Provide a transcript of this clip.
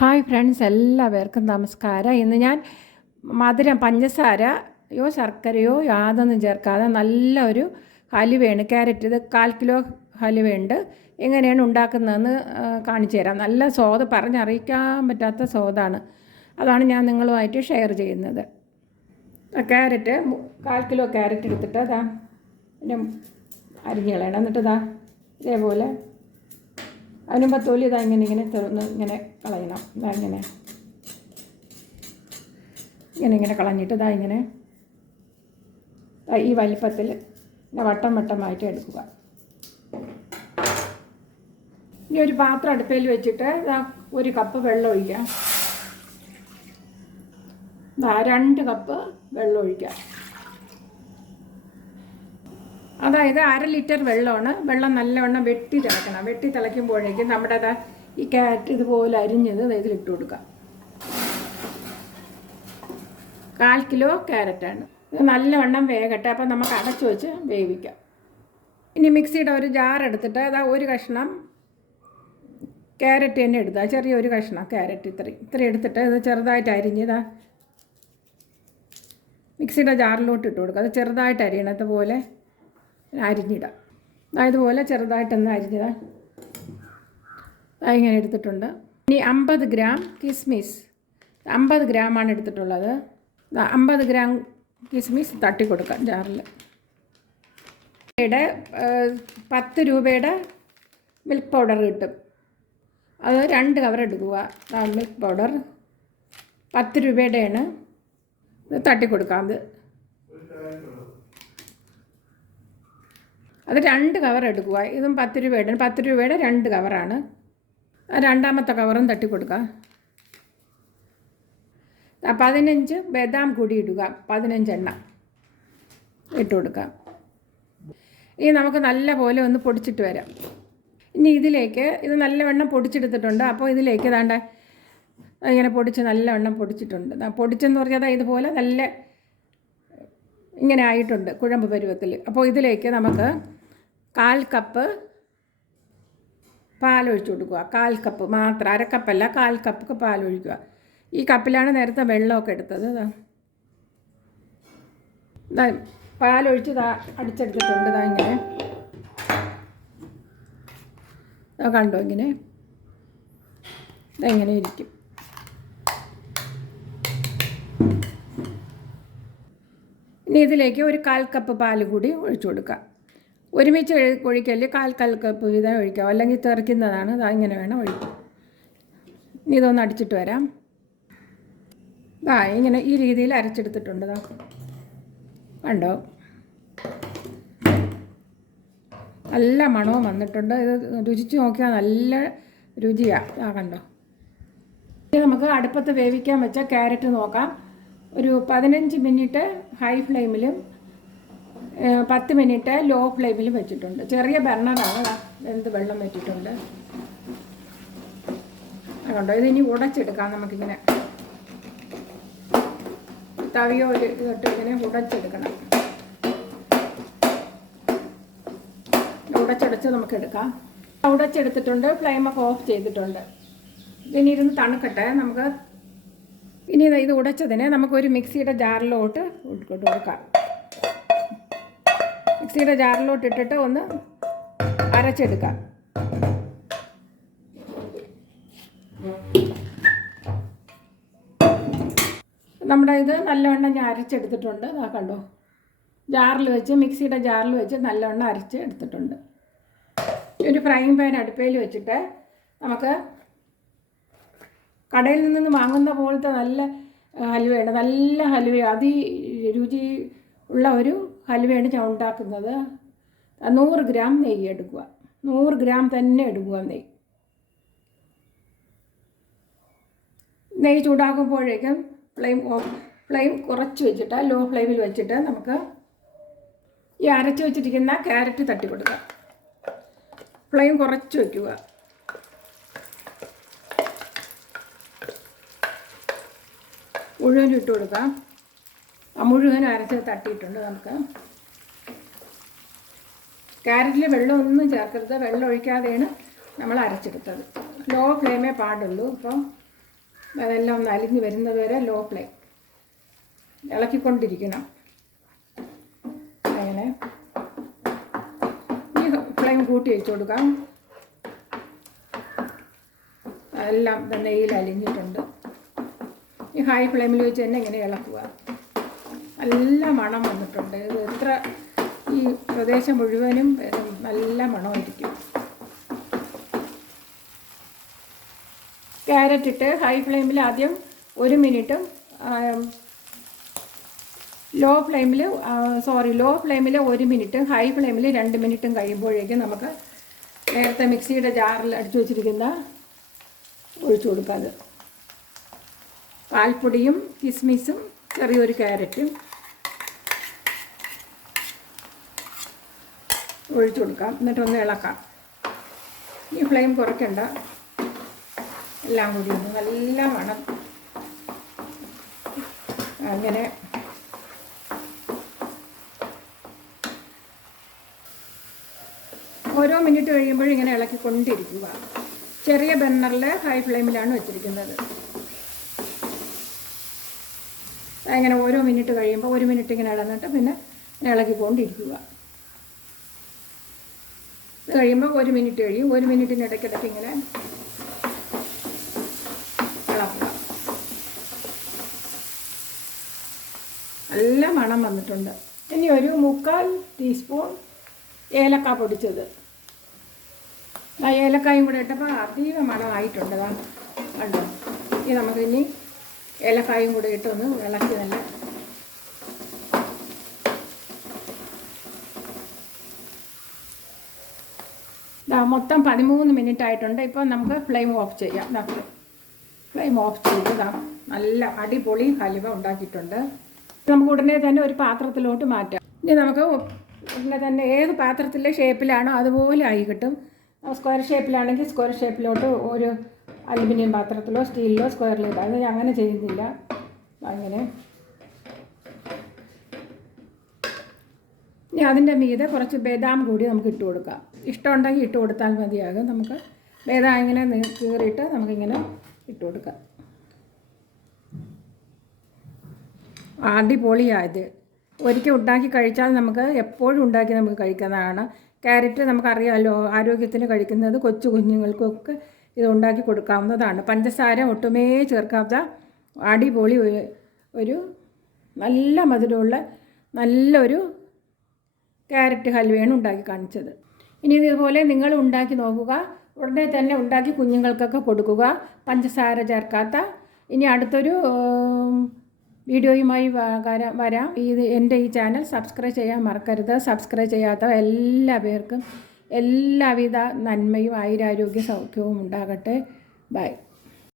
Hi friends, എല്ലാവർക്കും നമസ്കാരം. ഇന്ന് ഞാൻ മധുരം പഞ്ചസാരയോ ശർക്കരയോ യാതൊന്നും ചേർക്കാതെ നല്ല ഒരു ഹലുവയാണ്. ക്യാരറ്റ് ഇത് 1/4 കിലോ ഹലുവയുണ്ട്. എങ്ങനെയാണ് ഉണ്ടാക്കുന്നതെന്ന് കാണിച്ചു തരാം. നല്ല സ്വാദ്, പറഞ്ഞറിയിക്കാൻ പറ്റാത്ത സ്വാദാണ്. അതാണ് ഞാൻ നിങ്ങളുമായിട്ട് ഷെയർ ചെയ്യുന്നത്. ക്യാരറ്റ് 1/4 കിലോ ക്യാരറ്റ് എടുത്തിട്ട് അതാ പിന്നെ അരിഞ്ഞ് കളയണം. എന്നിട്ട് ഇതാ ഇതേപോലെ അതിനുമ്പ് തൊലി ഇതാ ഇങ്ങനെ തുറന്ന് ഇങ്ങനെ കളയണം. ഇതാ ഇങ്ങനെ കളഞ്ഞിട്ട് ഇതാ ഇങ്ങനെ ഈ വലിപ്പത്തിൽ വട്ടമായിട്ട് എടുക്കുക. ഇനി ഒരു പാത്രം അടുപ്പയിൽ വെച്ചിട്ട് ഇതാ 1 കപ്പ് വെള്ളം ഒഴിക്കാം. 2 കപ്പ് വെള്ളം ഒഴിക്കാം. അതായത് 1/2 ലിറ്റർ വെള്ളമാണ്. വെള്ളം നല്ലവണ്ണം വെട്ടി തിളയ്ക്കണം. വെട്ടി തിളയ്ക്കുമ്പോഴേക്കും നമ്മുടെ ഈ ക്യാരറ്റ് ഇതുപോലെ അരിഞ്ഞത് ഇതിലിട്ട് കൊടുക്കാം. 1/4 കിലോ ക്യാരറ്റാണ്. ഇത് നല്ലവണ്ണം വേകട്ടെ. അപ്പം നമുക്ക് അടച്ചു വെച്ച് വേവിക്കാം. ഇനി മിക്സിയുടെ ഒരു ജാർ എടുത്തിട്ട് അതാ 1 കഷ്ണം ക്യാരറ്റ് തന്നെ എടുത്താൽ, ചെറിയൊരു കഷ്ണം ക്യാരറ്റ് ഇത്രയും എടുത്തിട്ട് ഇത് ചെറുതായിട്ട് അരിഞ്ഞതാ മിക്സിയുടെ ജാറിലോട്ട് ഇട്ട് കൊടുക്കുക. അത് ചെറുതായിട്ട് അരിയണത് പോലെ അരിഞ്ഞിടാം. ഇതുപോലെ ചെറുതായിട്ടൊന്ന് അരിഞ്ഞതാ ഇങ്ങനെ എടുത്തിട്ടുണ്ട്. ഇനി 50 ഗ്രാം കിസ്മിസ്, 50 ഗ്രാമാണ് എടുത്തിട്ടുള്ളത്. 50 ഗ്രാം കിസ്മിസ് തട്ടി കൊടുക്കാം ജാറിൽ. 10 രൂപയുടെ മിൽക്ക് പൗഡർ കിട്ടും. അത് 2 കവർ എടുക്കുക. Milk powder 10 രൂപയുടെയാണ്. ഇത് തട്ടിക്കൊടുക്കാം. അത് 2 കവർ എടുക്കുക. ഇതും 10 രൂപയുടെ 10 രൂപയുടെ 2 കവറാണ്. രണ്ടാമത്തെ കവറും തട്ടിക്കൊടുക്കുക. 15 ബദാം കൂടി ഇടുക. 15 എണ്ണ ഇട്ട് കൊടുക്കുക. ഇനി നമുക്ക് നല്ല പോലെ ഒന്ന് പൊടിച്ചിട്ട് വരാം. ഇനി ഇതിലേക്ക് ഇത് നല്ലവണ്ണം പൊടിച്ചെടുത്തിട്ടുണ്ട്. അപ്പോൾ ഇതിലേക്ക് ദാണ്ട ഇങ്ങനെ നല്ലവണ്ണം പൊടിച്ചിട്ടുണ്ട്. പൊടിച്ചെന്ന് പറഞ്ഞാൽ ഇതുപോലെ നല്ല ഇങ്ങനെ ആയിട്ടുണ്ട് കുഴമ്പ് പരുവത്തിൽ. അപ്പോൾ ഇതിലേക്ക് നമുക്ക് 1/4 കപ്പ് പാലൊഴിച്ച് കൊടുക്കുക. 1/4 കപ്പ് മാത്രം, 1/2 കപ്പല്ല, 1/4 കപ്പ് പാലൊഴിക്കുക. ഈ കപ്പിലാണ് നേരത്തെ വെള്ളമൊക്കെ എടുത്തത്. പാലൊഴിച്ച് അടിച്ചെടുത്തിട്ടുണ്ട്. ഇങ്ങനെ കണ്ടോ, ഇങ്ങനെ ഇരിക്കും. ഇനി ഇതിലേക്ക് ഒരു 1/4 കപ്പ് പാൽ കൂടി ഒഴിച്ചു കൊടുക്കുക. ഒരുമിച്ച് ഒഴിക്കല് 1/4 കപ്പ് വീതം ഒഴിക്കാം, അല്ലെങ്കിൽ തെറിക്കുന്നതാണ്. ഇങ്ങനെ വേണം ഒഴിക്കാം. ഇനി ഇതൊന്ന് അടിച്ചിട്ട് വരാം. ഇങ്ങനെ ഈ രീതിയിൽ അരച്ചെടുത്തിട്ടുണ്ട്. കണ്ടോ, നല്ല മണവും വന്നിട്ടുണ്ട്. ഇത് രുചിച്ച് നോക്കിയാൽ നല്ല രുചിയാണ്. കണ്ടോ. ഇനി നമുക്ക് അടുപ്പത്ത് വേവിക്കാൻ വെച്ച ക്യാരറ്റ് നോക്കാം. ഒരു 15 മിനിറ്റ് ഹൈ ഫ്ലെയിമിലും 10 മിനിറ്റ് ലോ ഫ്ലെയിമിലും വെച്ചിട്ടുണ്ട്. ചെറിയ ബർണറാണ്. എന്ത് വെള്ളം വെച്ചിട്ടുണ്ട്. കണ്ടോ. ഇതിനി ഉടച്ചെടുക്കാം. നമുക്കിങ്ങനെ തവിയോ ഇതൊട്ട് ഇങ്ങനെ ഉടച്ചെടുക്കണം. ഉടച്ചടച്ച് നമുക്ക് എടുക്കാം. ഉടച്ചെടുത്തിട്ടുണ്ട്. ഫ്ലെയിമൊക്കെ ഓഫ് ചെയ്തിട്ടുണ്ട്. ഇനി ഇരുന്ന് തണുക്കട്ടെ. നമുക്ക് ഇനി ഇത് ഉടച്ചതിനെ നമുക്കൊരു മിക്സിയുടെ ജാറിലോട്ട് കൊടുക്കാം. മിക്സിയുടെ ജാറിലോട്ട് ഇട്ടിട്ട് ഒന്ന് അരച്ചെടുക്കാം. നമ്മുടെ ഇത് നല്ലവണ്ണം ഞാൻ അരച്ചെടുത്തിട്ടുണ്ട്. കണ്ടോ, ജാറിൽ വെച്ച് മിക്സിയുടെ ജാറിൽ വെച്ച് നല്ലവണ്ണം അരച്ച് എടുത്തിട്ടുണ്ട്. ഒരു ഫ്രൈങ് പാൻ അടുപ്പയിൽ വെച്ചിട്ട് നമുക്ക് കടയിൽ നിന്ന് വാങ്ങുന്ന പോലത്തെ നല്ല ഹലുവയാണ്. നല്ല ഹലുവ, രുചി ഉള്ള ഒരു ഹലുവയാണ് ഞാൻ ഉണ്ടാക്കുന്നത്. 100 ഗ്രാം നെയ്യ് എടുക്കുക. 100 ഗ്രാം തന്നെ എടുക്കുക. നെയ്യ് ചൂടാക്കുമ്പോഴേക്കും ഫ്ലെയിം കുറച്ച് വെച്ചിട്ട് ലോ ഫ്ലെയിമിൽ വെച്ചിട്ട് നമുക്ക് ഈ അരച്ച് വെച്ചിരിക്കുന്ന ക്യാരറ്റ് തട്ടി കൊടുക്കുക. ഫ്ലെയിം കുറച്ച് വയ്ക്കുക. മുഴുവനും ഇട്ട് കൊടുക്കാം. മുഴുവൻ അരച്ച് തട്ടിയിട്ടുണ്ട്. നമുക്ക് ക്യാരറ്റിൽ വെള്ളമൊന്നും ചേർക്കരുത്. വെള്ളം ഒഴിക്കാതെയാണ് നമ്മൾ അരച്ചെടുത്തത്. ലോ ഫ്ലെയിമേ പാടുള്ളൂ. അപ്പോൾ അതെല്ലാം ഒന്ന് അലിഞ്ഞ് വരുന്നത് വരെ ലോ ഫ്ലെയിം ഇളക്കിക്കൊണ്ടിരിക്കണം. അങ്ങനെ ഈ ഫ്ലെയിം കൂട്ടി വെച്ച് കൊടുക്കാം. എല്ലാം നെയ്യിൽ അലിഞ്ഞിട്ടുണ്ട്. ഈ ഹൈ ഫ്ലെയിമിൽ വെച്ച് തന്നെ ഇങ്ങനെ ഇളക്കുക. നല്ല മണം വന്നിട്ടുണ്ട്. ഇത് എത്ര ഈ പ്രദേശം മുഴുവനും നല്ല മണമായിരിക്കും. ക്യാരറ്റ് ഇട്ട് ഹൈ ഫ്ലെയിമിൽ ആദ്യം 1 മിനിറ്റും ലോ ഫ്ലെയിമിൽ 1 മിനിറ്റും ഹൈ ഫ്ലെയിമിൽ 2 മിനിറ്റും കഴിയുമ്പോഴേക്കും നമുക്ക് നേരത്തെ മിക്സിയുടെ ജാറിൽ അടിച്ചു വച്ചിരിക്കുന്ന ഒഴിച്ചു കൊടുക്കാം. അത് പാൽപ്പൊടിയും കിസ്മിസും ചെറിയൊരു ക്യാരറ്റും ഒഴിച്ചു കൊടുക്കാം. എന്നിട്ടൊന്ന് ഇളക്കാം. ഈ ഫ്ലെയിം കുറയ്ക്കണ്ട. എല്ലാം കൂടി ഒന്ന് നല്ല മണം. അങ്ങനെ ഓരോ മിനിറ്റ് കഴിയുമ്പോഴും ഇങ്ങനെ ഇളക്കിക്കൊണ്ടിരിക്കുക. ചെറിയ ബർണറിൽ ഹൈ ഫ്ലെയിമിലാണ് വെച്ചിരിക്കുന്നത്. അങ്ങനെ ഓരോ മിനിറ്റ് കഴിയുമ്പോൾ 1 മിനിറ്റ് ഇങ്ങനെ ഇടന്നിട്ട് പിന്നെ ഇളക്കിക്കൊണ്ടിരിക്കുക. ഇത് കഴിയുമ്പോൾ 1 മിനിറ്റ് കഴിയും. 1 മിനിറ്റിന് ഇടയ്ക്കിടയ്ക്ക് ഇങ്ങനെ ഇളക്കുക. നല്ല മണം വന്നിട്ടുണ്ട്. ഇനി ഒരു 3/4 ടീസ്പൂൺ ഏലക്ക പൊടിച്ചത്. ആ ഏലക്കായും കൂടെ ഇട്ടപ്പോൾ അതീവ മണമായിട്ടുണ്ട്. കണ്ടോ? ഇനി നമുക്കിനി ഏലക്കായും കൂടെ ഇട്ടൊന്ന് ഇളക്കി നല്ല മൊത്തം 13 മിനിറ്റ് ആയിട്ടുണ്ട്. ഇപ്പോൾ നമുക്ക് ഫ്ലെയിം ഓഫ് ചെയ്യാം. ഫ്ലെയിം ഓഫ് ചെയ്ത് നല്ല അടിപൊളി ഹലുവ ഉണ്ടാക്കിയിട്ടുണ്ട്. നമുക്ക് ഉടനെ തന്നെ ഒരു പാത്രത്തിലോട്ട് മാറ്റാം. ഇനി നമുക്ക് ഉടനെ തന്നെ ഏത് പാത്രത്തിലെ ഷേപ്പിലാണോ അതുപോലെ ആയി കിട്ടും. സ്ക്വയർ ഷേപ്പിലാണെങ്കിൽ സ്ക്വയർ ഷേപ്പിലോട്ട് ഒരു അലുമിനിയം പാത്രത്തിലോ സ്റ്റീലിലോ സ്ക്വയറിലോ ഇടാം. അത് അങ്ങനെ ചെയ്യുന്നില്ല. അങ്ങനെ ഇനി അതിൻ്റെ മീതെ കുറച്ച് ബദാം കൂടി നമുക്ക് ഇട്ട് കൊടുക്കാം. ഇഷ്ടമുണ്ടെങ്കിൽ ഇട്ട് കൊടുത്താൽ മതിയാകും. നമുക്ക് ബദാം ഇങ്ങനെ കീറിയിട്ട് നമുക്കിങ്ങനെ ഇട്ട് കൊടുക്കാം. അടിപൊളിയായത്. ഒരിക്കൽ ഉണ്ടാക്കി കഴിച്ചാൽ നമുക്ക് എപ്പോഴും ഉണ്ടാക്കി നമുക്ക് കഴിക്കുന്നതാണ്. ക്യാരറ്റ് നമുക്കറിയാമല്ലോ, ആരോഗ്യത്തിന് കഴിക്കുന്നത് കൊച്ചു കുഞ്ഞുങ്ങൾക്കൊക്കെ ഇത് ഉണ്ടാക്കി കൊടുക്കാവുന്നതാണ്. പഞ്ചസാര ഒട്ടുമേ ചേർക്കാത്ത അടിപൊളി ഒരു നല്ല മധുരമുള്ള നല്ലൊരു ക്യാരറ്റ് ഹൽവയാണ് ഉണ്ടാക്കി കാണിച്ചത്. ഇനി ഇതുപോലെ നിങ്ങൾ ഉണ്ടാക്കി നോക്കുക. ഉടനെ തന്നെ ഉണ്ടാക്കി കുഞ്ഞുങ്ങൾക്കൊക്കെ കൊടുക്കുക. പഞ്ചസാര ചേർക്കാത്ത. ഇനി അടുത്തൊരു വീഡിയോയുമായി വരാം. എൻ്റെ ഈ ചാനൽ സബ്സ്ക്രൈബ് ചെയ്യാൻ മറക്കരുത്. സബ്സ്ക്രൈബ് ചെയ്യാത്ത എല്ലാ പേർക്കും എല്ലാവിധ നന്മയും ആയുരാരോഗ്യ സൗഖ്യവും ഉണ്ടാകട്ടെ. ബൈ.